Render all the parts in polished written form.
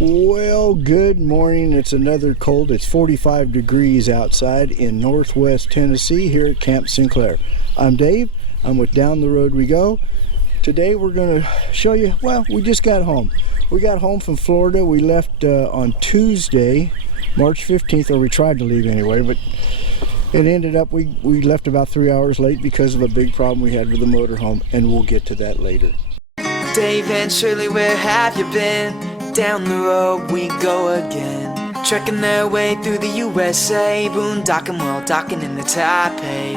Well, good morning. It's another cold. It's 45 degrees outside in northwest Tennessee here at Camp Sinclair. I'm Dave. I'm with Down the Road We Go. Today we're going to show you, well, we just got home. We got home from Florida. We left on Tuesday, March 15th, or we tried to leave anyway, but it ended up, we left about 3 hours late because of a big problem we had with the motorhome, and we'll get to that later. Dave and Shirley, where have you been? Down the road we go again, trekking their way through the USA, boondocking while docking in the Taipei.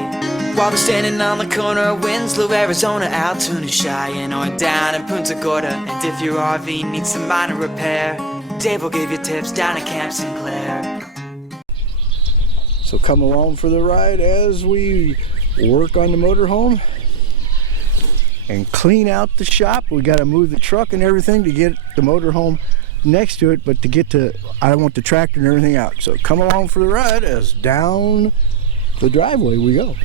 While they're standing on the corner of Winslow, Arizona, Altoona, Cheyenne, or down in Punta Gorda. And if your RV needs some minor repair, Dave will give you tips down at Camp Sinclair. So come along for the ride as we work on the motorhome and clean out the shop. We got to move the truck and everything to get the motorhome next to it, but to get to, I want the tractor and everything out. So come along for the ride as down the driveway we go. I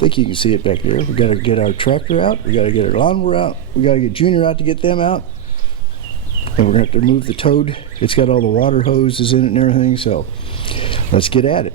think you can see it back there. We got to get our tractor out. We got to get our lawnmower out. We got to get Junior out to get them out. And we're going to have to move the toad. It's got all the water hoses in it and everything. So let's get at it.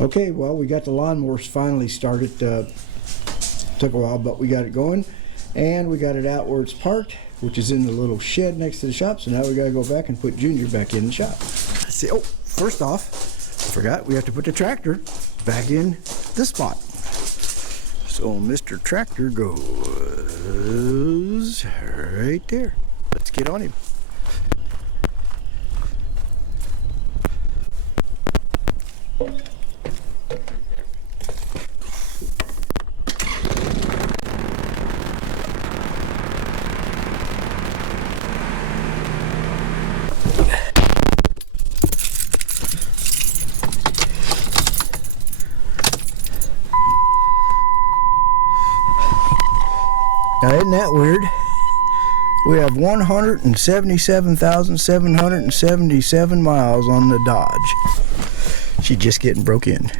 Okay, well, we got the lawnmowers finally started. Took a while, but we got it going, and we got it out where it's parked, which is in the little shed next to the shop. So now we got to go back and put Junior back in the shop. Let's see. Oh, first off, I forgot we have to put the tractor back in this spot. So Mr. Tractor goes right there. Let's get on him. Now, isn't that weird? We have 177,777 miles on the Dodge. She's just getting broke in.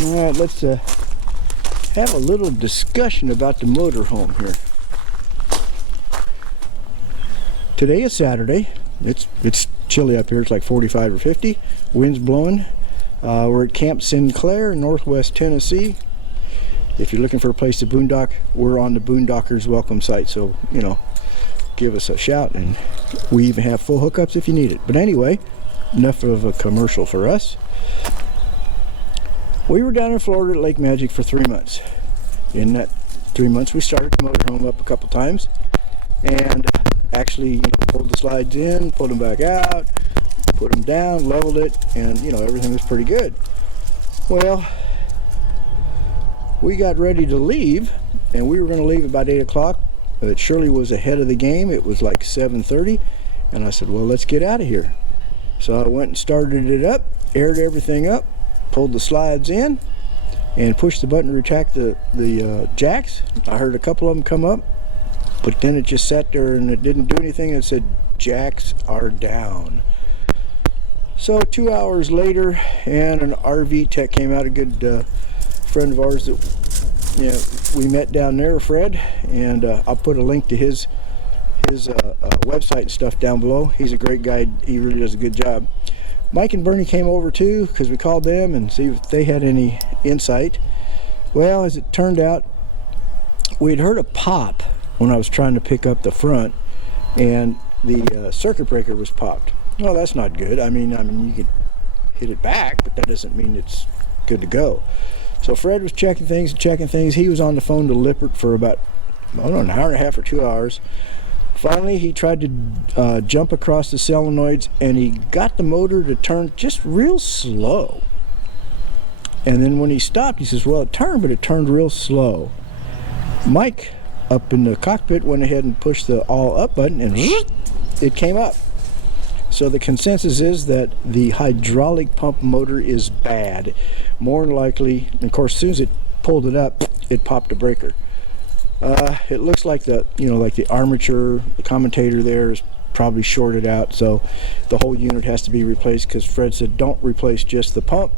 All right, let's have a little discussion about the motorhome here. Today is Saturday. It's chilly up here. It's like 45 or 50. Wind's blowing. We're at Camp Sinclair in northwest Tennessee. If you're looking for a place to boondock, we're on the Boondockers welcome site, so you know, give us a shout, and we even have full hookups if you need it. But anyway, enough of a commercial for us. We were down in Florida at Lake Magic for 3 months. In that 3 months, we started the motorhome up a couple times, and actually, pulled the slides in, pulled them back out, put them down, leveled it, and everything was pretty good. Well, we got ready to leave, and we were going to leave about 8 o'clock, but Shirley was ahead of the game. It was like 7:30, and I said, well, let's get out of here. So I went and started it up, aired everything up, pulled the slides in, and pushed the button to retract the jacks. I heard a couple of them come up, but then it just sat there and it didn't do anything. It said jacks are down. So 2 hours later, and an RV tech came out, a good friend of ours that we met down there, Fred, and I'll put a link to his his website and stuff down below. He's a great guy. He really does a good job. Mike and Bernie came over too because we called them and see if they had any insight. Well, as it turned out, we'd heard a pop when I was trying to pick up the front, and the circuit breaker was popped. Well, that's not good. I mean, you can hit it back, but that doesn't mean it's good to go. So Fred was checking things and checking things. He was on the phone to Lippert for about, I don't know, an hour and a half or 2 hours. Finally, he tried to jump across the solenoids, and he got the motor to turn just real slow. And then when he stopped, he says, well, it turned, but it turned real slow. Mike, up in the cockpit, went ahead and pushed the all up button, and it came up. So the consensus is that the hydraulic pump motor is bad. More than likely, and of course, as soon as it pulled it up, it popped a breaker. It looks like like the armature, the commutator there is probably shorted out, so the whole unit has to be replaced, because Fred said don't replace just the pump,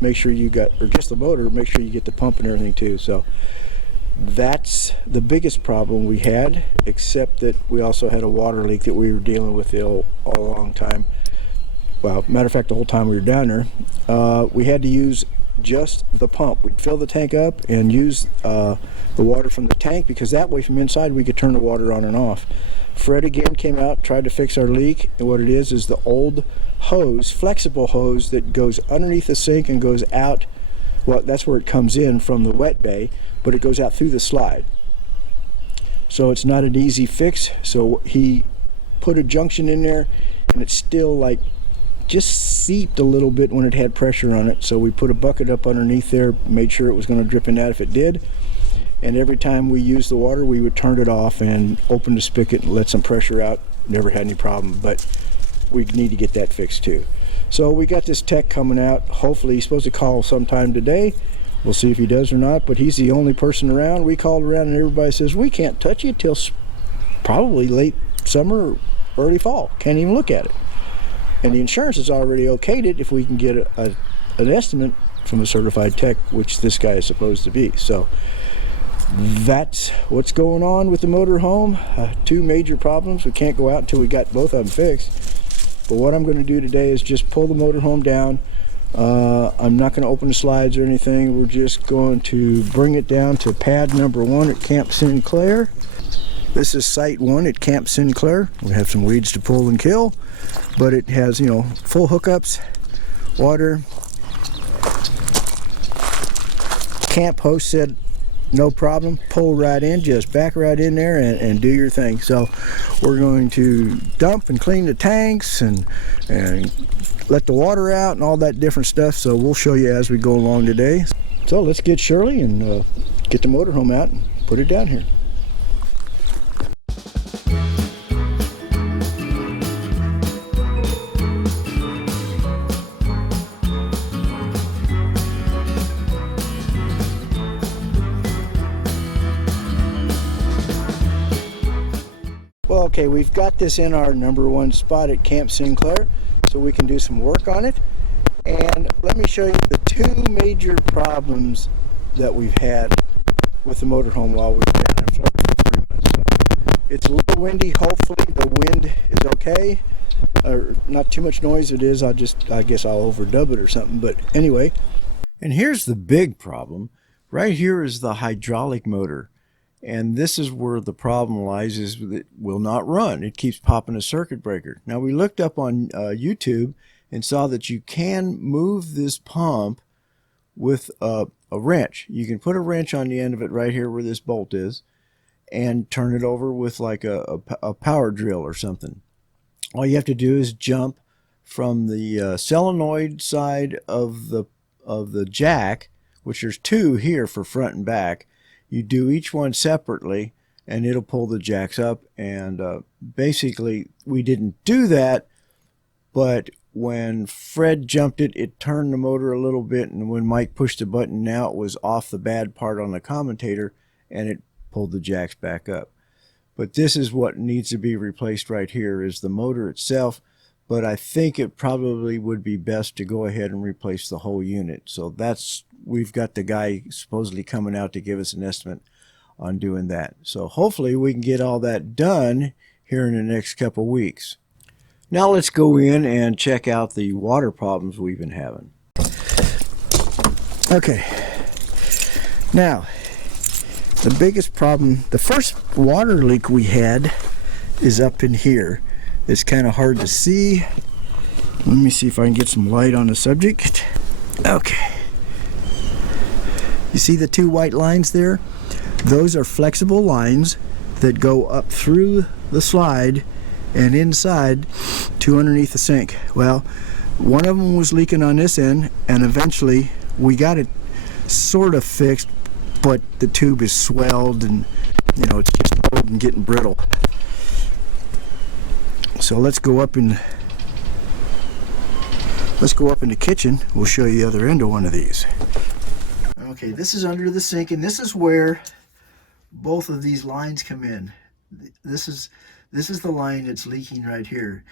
make sure you got, or just the motor, make sure you get the pump and everything too. So that's the biggest problem we had, except that we also had a water leak that we were dealing with all a long time. Well, matter of fact, the whole time we were down there, we had to use just the pump. We'd fill the tank up and use the water from the tank, because that way from inside we could turn the water on and off. Fred again came out, tried to fix our leak, and what it is the old hose, flexible hose that goes underneath the sink and goes out. Well, that's where it comes in from the wet bay, but it goes out through the slide. So it's not an easy fix. So he put a junction in there, and it's still like just seeped a little bit when it had pressure on it. So we put a bucket up underneath there, made sure it was going to drip in that if it did. And every time we used the water, we would turn it off and open the spigot and let some pressure out. Never had any problem, but we need to get that fixed too. So we got this tech coming out. Hopefully he's supposed to call sometime today. We'll see if he does or not, but he's the only person around. We called around and everybody says, we can't touch it till probably late summer or early fall. Can't even look at it. And the insurance has already okayed it if we can get an estimate from a certified tech, which this guy is supposed to be. So that's what's going on with the motorhome. Two major problems. We can't go out until we got both of them fixed. But what I'm going to do today is just pull the motorhome down. I'm not going to open the slides or anything. We're just going to bring it down to pad number 1 at Camp Sinclair. This is site 1 at Camp Sinclair. We have some weeds to pull and kill, but it has, full hookups, water. Camp host said no problem, pull right in, just back right in there and do your thing. So we're going to dump and clean the tanks and let the water out and all that different stuff. So we'll show you as we go along today. So let's get Shirley and get the motorhome out and put it down here. Well, okay, we've got this in our number 1 spot at Camp Sinclair, so we can do some work on it. And let me show you the 2 major problems that we've had with the motorhome while we've been down there for 3 months. So it's a little windy. Hopefully the wind is okay, or not too much noise. It is, I guess I'll overdub it or something, but anyway. And here's the big problem. Right here is the hydraulic motor. And this is where the problem lies, is that it will not run. It keeps popping a circuit breaker. Now we looked up on YouTube and saw that you can move this pump with a wrench. You can put a wrench on the end of it right here where this bolt is and turn it over with like a power drill or something. All you have to do is jump from the solenoid side of the jack, which there's 2 here for front and back. You do each one separately and it'll pull the jacks up. And basically we didn't do that, but when Fred jumped it, it turned the motor a little bit, and when Mike pushed the button, now it was off the bad part on the commutator and it pulled the jacks back up. But this is what needs to be replaced right here, is the motor itself. But I think it probably would be best to go ahead and replace the whole unit. So we've got the guy supposedly coming out to give us an estimate on doing that. So hopefully we can get all that done here in the next couple weeks. Now let's go in and check out the water problems we've been having. Okay, now the biggest problem, the first water leak we had is up in here. It's kind of hard to see. Let me see if I can get some light on the subject. Okay, you see the two white lines there? Those are flexible lines that go up through the slide and inside to underneath the sink. Well, one of them was leaking on this end, and eventually we got it sort of fixed, but the tube is swelled and, you know, it's just old and getting brittle. So let's go up in the kitchen. We'll show you the other end of one of these. Okay, this is under the sink, and this is where both of these lines come in. This is the line that's leaking right here,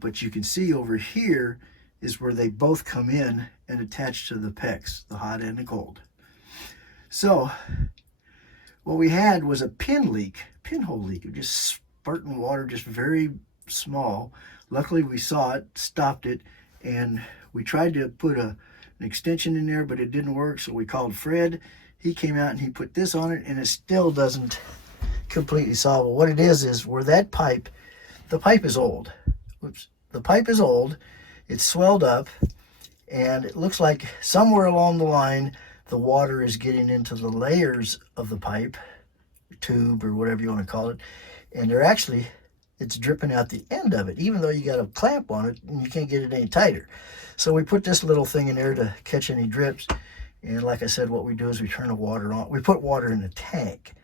but you can see over here is where they both come in and attach to the PEX, the hot and the cold. So what we had was a pinhole leak of just spurting water, just very small. Luckily we saw it, stopped it, and we tried to put an extension in there, but it didn't work, so we called Fred. He came out and he put this on it, and it still doesn't completely solve it. What it is where that pipe, the pipe is old. Whoops. The pipe is old. It's swelled up, and it looks like somewhere along the line the water is getting into the layers of the pipe, tube, or whatever you want to call it, and they're actually, it's dripping out the end of it, even though you got a clamp on it and you can't get it any tighter. So we put this little thing in there to catch any drips, and like I said, what we do is we turn the water on. We put water in a tank,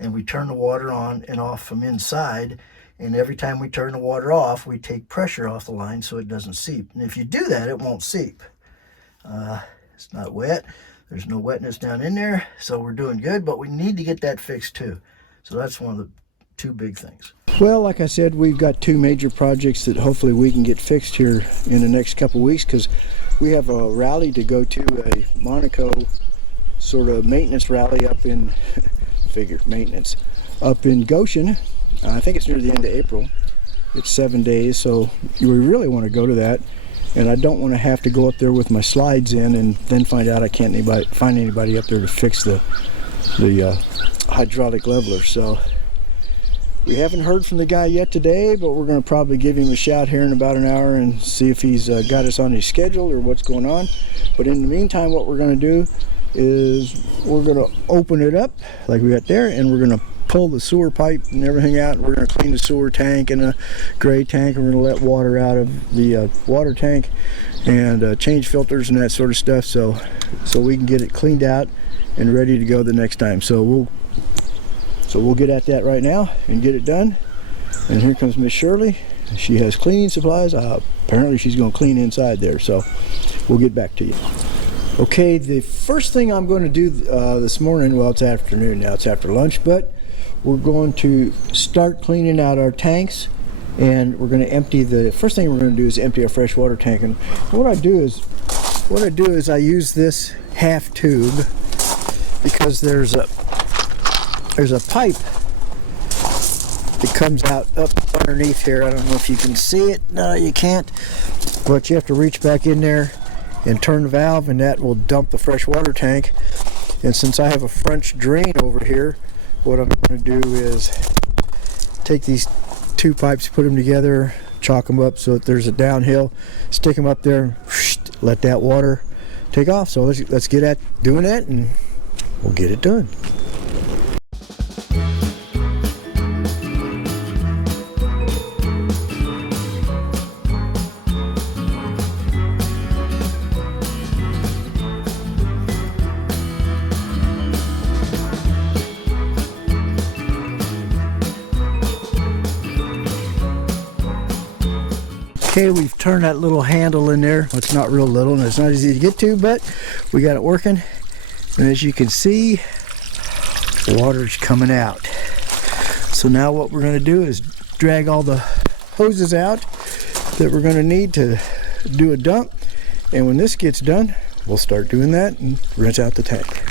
and we turn the water on and off from inside, and every time we turn the water off, we take pressure off the line so it doesn't seep. And if you do that, it won't seep. It's not wet. There's no wetness down in there, so we're doing good, but we need to get that fixed too. So that's one of the two big things. Well, like I said, we've got two major projects that hopefully we can get fixed here in the next couple weeks, because we have a rally to go to, a Monaco sort of maintenance rally up in maintenance up in Goshen. I think it's near the end of April. It's 7 days, so we really want to go to that, and I don't want to have to go up there with my slides in and then find out I can't find anybody up there to fix the hydraulic leveler. So we haven't heard from the guy yet today, but we're going to probably give him a shout here in about an hour and see if he's got us on his schedule or what's going on. But in the meantime, what we're going to do is we're going to open it up like we got there, and we're going to pull the sewer pipe and everything out, and we're going to clean the sewer tank and a gray tank, and we're going to let water out of the water tank and change filters and that sort of stuff, so we can get it cleaned out and ready to go the next time. So we'll get at that right now and get it done. And here comes Miss Shirley. She has cleaning supplies. Apparently she's going to clean inside there, so we'll get back to you. Okay, the first thing I'm going to do this morning, well, it's afternoon now, it's after lunch, but we're going to start cleaning out our tanks, and we're going to empty the first thing we're going to do is empty our freshwater tank. And what I do is I use this half tube because there's a pipe that comes out up underneath here. I don't know if you can see it. No, you can't, but you have to reach back in there and turn the valve, and that will dump the fresh water tank. And since I have a French drain over here, what I'm going to do is take these two pipes, put them together, chalk them up so that there's a downhill, stick them up there, let that water take off. So let's get at doing that, and we'll get it done. Okay, we've turned that little handle in there. Well, it's not real little and it's not easy to get to, but we got it working. And as you can see, water's coming out. So now what we're going to do is drag all the hoses out that we're going to need to do a dump. And when this gets done, we'll start doing that and rinse out the tank.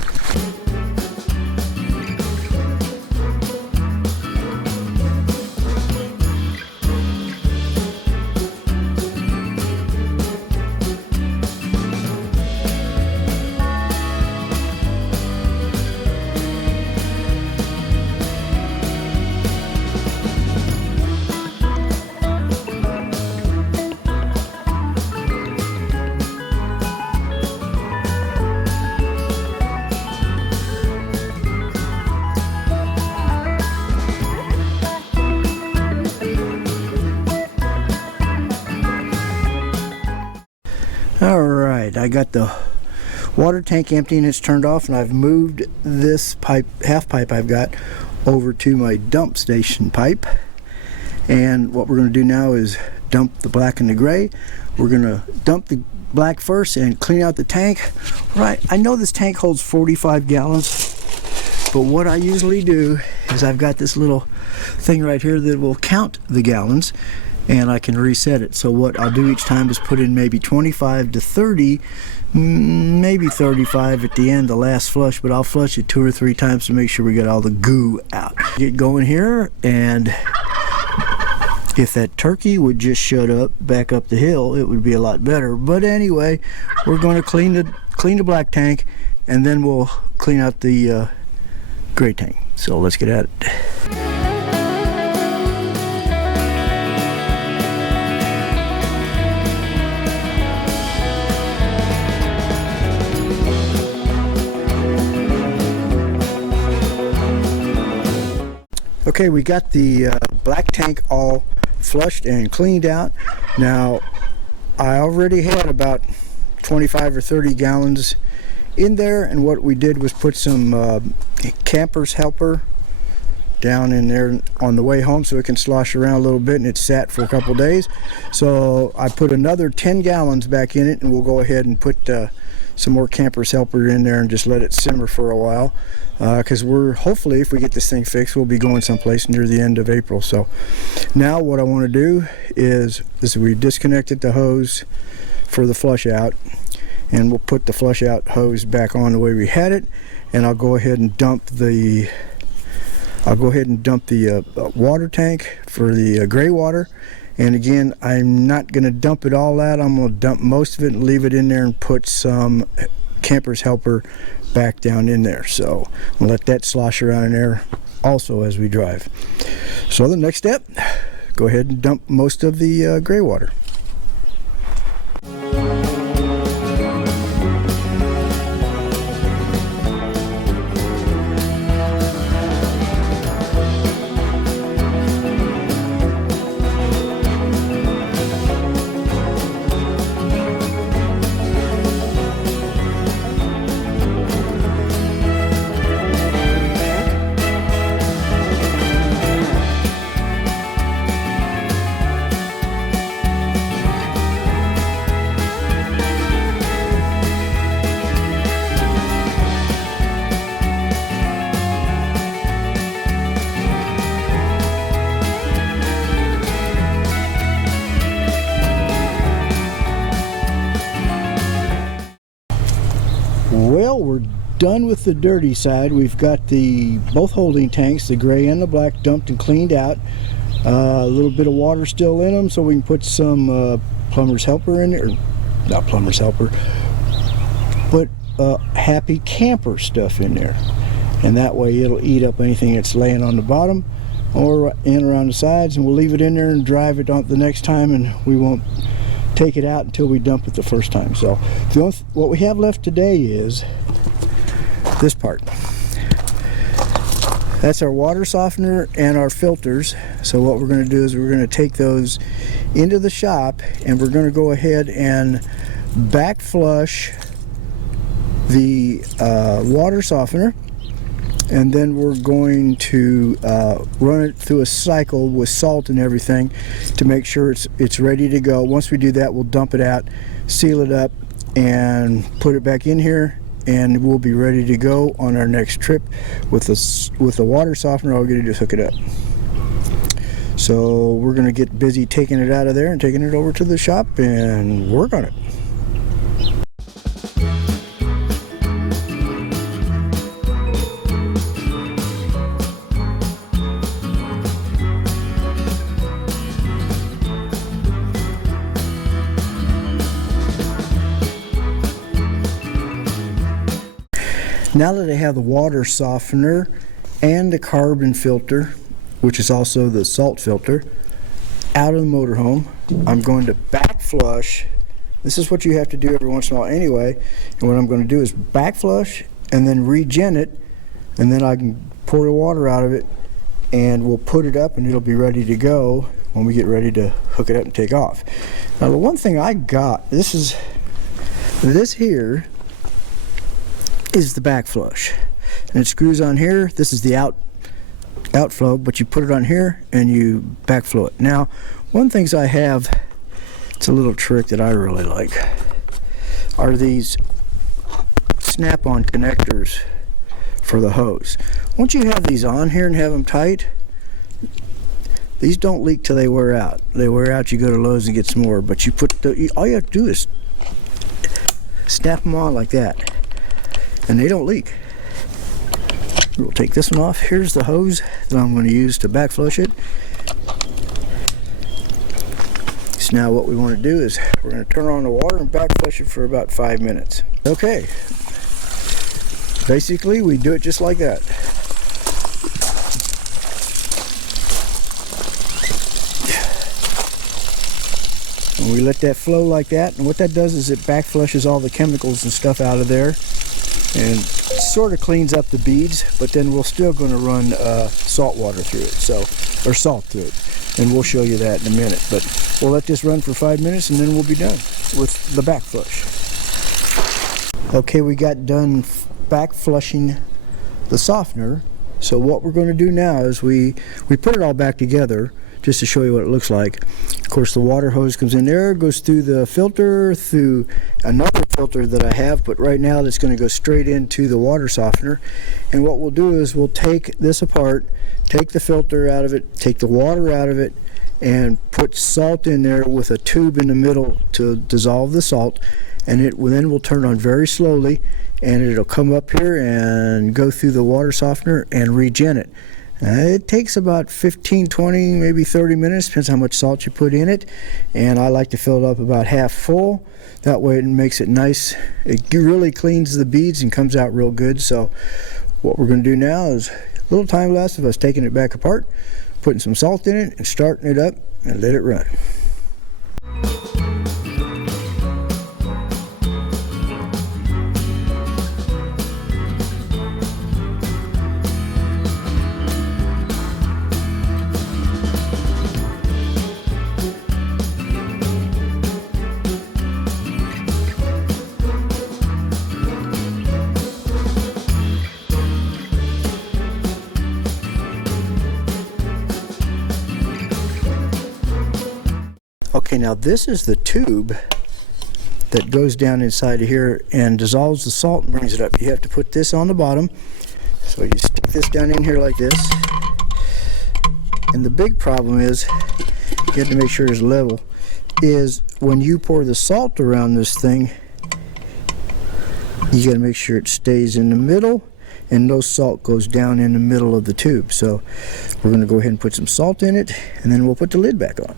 right, I got the water tank empty and it's turned off, and I've moved this pipe, half pipe I've got, over to my dump station pipe. And what we're going to do now is dump the black and the gray. We're going to dump the black first and clean out the tank. Right, I know this tank holds 45 gallons, but what I usually do is I've got this little thing right here that will count the gallons, and I can reset it. So what I'll do each time is put in maybe 25 to 30, maybe 35 at the end, the last flush, but I'll flush it 2 or 3 times to make sure we get all the goo out. Get going here, and if that turkey would just shut up back up the hill, it would be a lot better. But anyway, we're going to clean the black tank, and then we'll clean out the gray tank. So let's get at it. Okay, we got the black tank all flushed and cleaned out. Now, I already had about 25 or 30 gallons in there, and what we did was put some camper's helper down in there on the way home so it can slosh around a little bit, and it sat for a couple days. So I put another 10 gallons back in it, and we'll go ahead and put some more camper's helper in there and just let it simmer for a while, because we're hopefully, if we get this thing fixed, we'll be going someplace near the end of April. So now what I want to do is we disconnected the hose for the flush out, and we'll put the flush out hose back on the way we had it, and I'll go ahead and dump the water tank for the gray water. And again, I'm not going to dump it all out. I'm going to dump most of it and leave it in there and put some camper's helper back down in there. So we'll let that slosh around in there also as we drive. So the next step, go ahead and dump most of the gray water. Well, we're done with the dirty side. We've got the both holding tanks, the gray and the black, dumped and cleaned out. A little bit of water still in them, so we can put some plumber's helper in there, not plumber's helper, but happy camper stuff in there, and that way it'll eat up anything that's laying on the bottom or in around the sides, and we'll leave it in there and drive it on the next time, and we won't take it out until we dump it the first time. So what we have left today is this part. That's our water softener and our filters. So what we're going to do is we're going to take those into the shop, and we're going to go ahead and back flush the water softener, and then we're going to run it through a cycle with salt and everything to make sure it's ready to go. Once we do that, we'll dump it out, seal it up, and put it back in here, and we'll be ready to go on our next trip with the water softener. All we're going to do is hook it up. So we're going to get busy taking it out of there and taking it over to the shop and work on it. Now that I have the water softener and the carbon filter, which is also the salt filter, out of the motorhome, I'm going to back flush. This is what you have to do every once in a while anyway. And what I'm going to do is back flush and then regen it, and then I can pour the water out of it, and we'll put it up, and it'll be ready to go when we get ready to hook it up and take off. Now the one thing I got, this is This here is the back flush, and it screws on here. This is the outflow, but you put it on here and you backflow it. Now, one things I have, it's a little trick that I really like, are these snap-on connectors for the hose. Once you have these on here and have them tight, these don't leak till they wear out. They wear out, you go to Lowe's and get some more, but you put all you have to do is snap them on like that, and they don't leak. We'll take this one off. Here's the hose that I'm going to use to back flush it. So now what we want to do is we're going to turn on the water and back flush it for about 5 minutes. Okay. Basically, we do it just like that. And we let that flow like that, and what that does is it back flushes all the chemicals and stuff out of there, and sort of cleans up the beads, but then we're still going to run salt water through it, or salt through it, and we'll show you that in a minute. But we'll let this run for 5 minutes and then we'll be done with the back flush. Okay, we got done back flushing the softener. So what we're going to do now is we put it all back together just to show you what it looks like. Of course, the water hose comes in there, goes through the filter, through another filter that I have, but right now that's going to go straight into the water softener. And what we'll do is we'll take this apart, take the filter out of it, take the water out of it, and put salt in there with a tube in the middle to dissolve the salt. And it then will turn on very slowly, and it'll come up here and go through the water softener and regen it. It takes about 15, 20, maybe 30 minutes, depends how much salt you put in it. And I like to fill it up about half full. That way it makes it nice. It really cleans the beads and comes out real good. So what we're going to do now is a little time lapse of us taking it back apart, putting some salt in it and starting it up and let it run. Okay, now this is the tube that goes down inside of here and dissolves the salt and brings it up. You have to put this on the bottom. So you stick this down in here like this. And the big problem is, you have to make sure it's level, is when you pour the salt around this thing, you got to make sure it stays in the middle and no salt goes down in the middle of the tube. So we're going to go ahead and put some salt in it, and then we'll put the lid back on.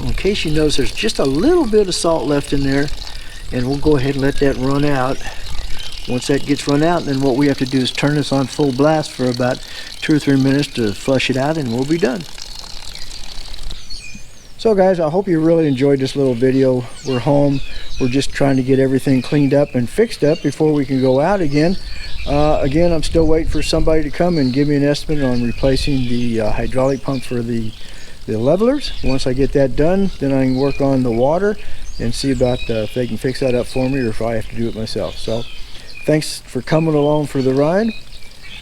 In case you notice, there's just a little bit of salt left in there, and we'll go ahead and let that run out. Once that gets run out, then what we have to do is turn this on full blast for about 2 or 3 minutes to flush it out, and we'll be done. So guys, I hope you really enjoyed this little video. We're home. We're just trying to get everything cleaned up and fixed up before we can go out again. Again, I'm still waiting for somebody to come and give me an estimate on replacing the hydraulic pump for the levelers. Once I get that done, then I can work on the water and see about if they can fix that up for me or if I have to do it myself. So thanks for coming along for the ride.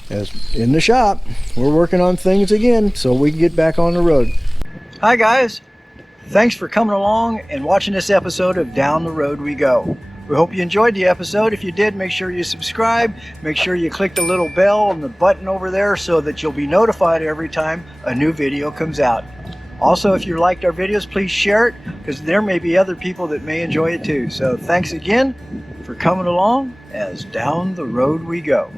As in the shop, we're working on things again so we can get back on the road. Hi guys, thanks for coming along and watching this episode of Down the Road We Go. We hope you enjoyed the episode. If you did, make sure you subscribe. Make sure you click the little bell and the button over there so that you'll be notified every time a new video comes out. Also, if you liked our videos, please share it, because there may be other people that may enjoy it too. So thanks again for coming along as Down the Road We Go.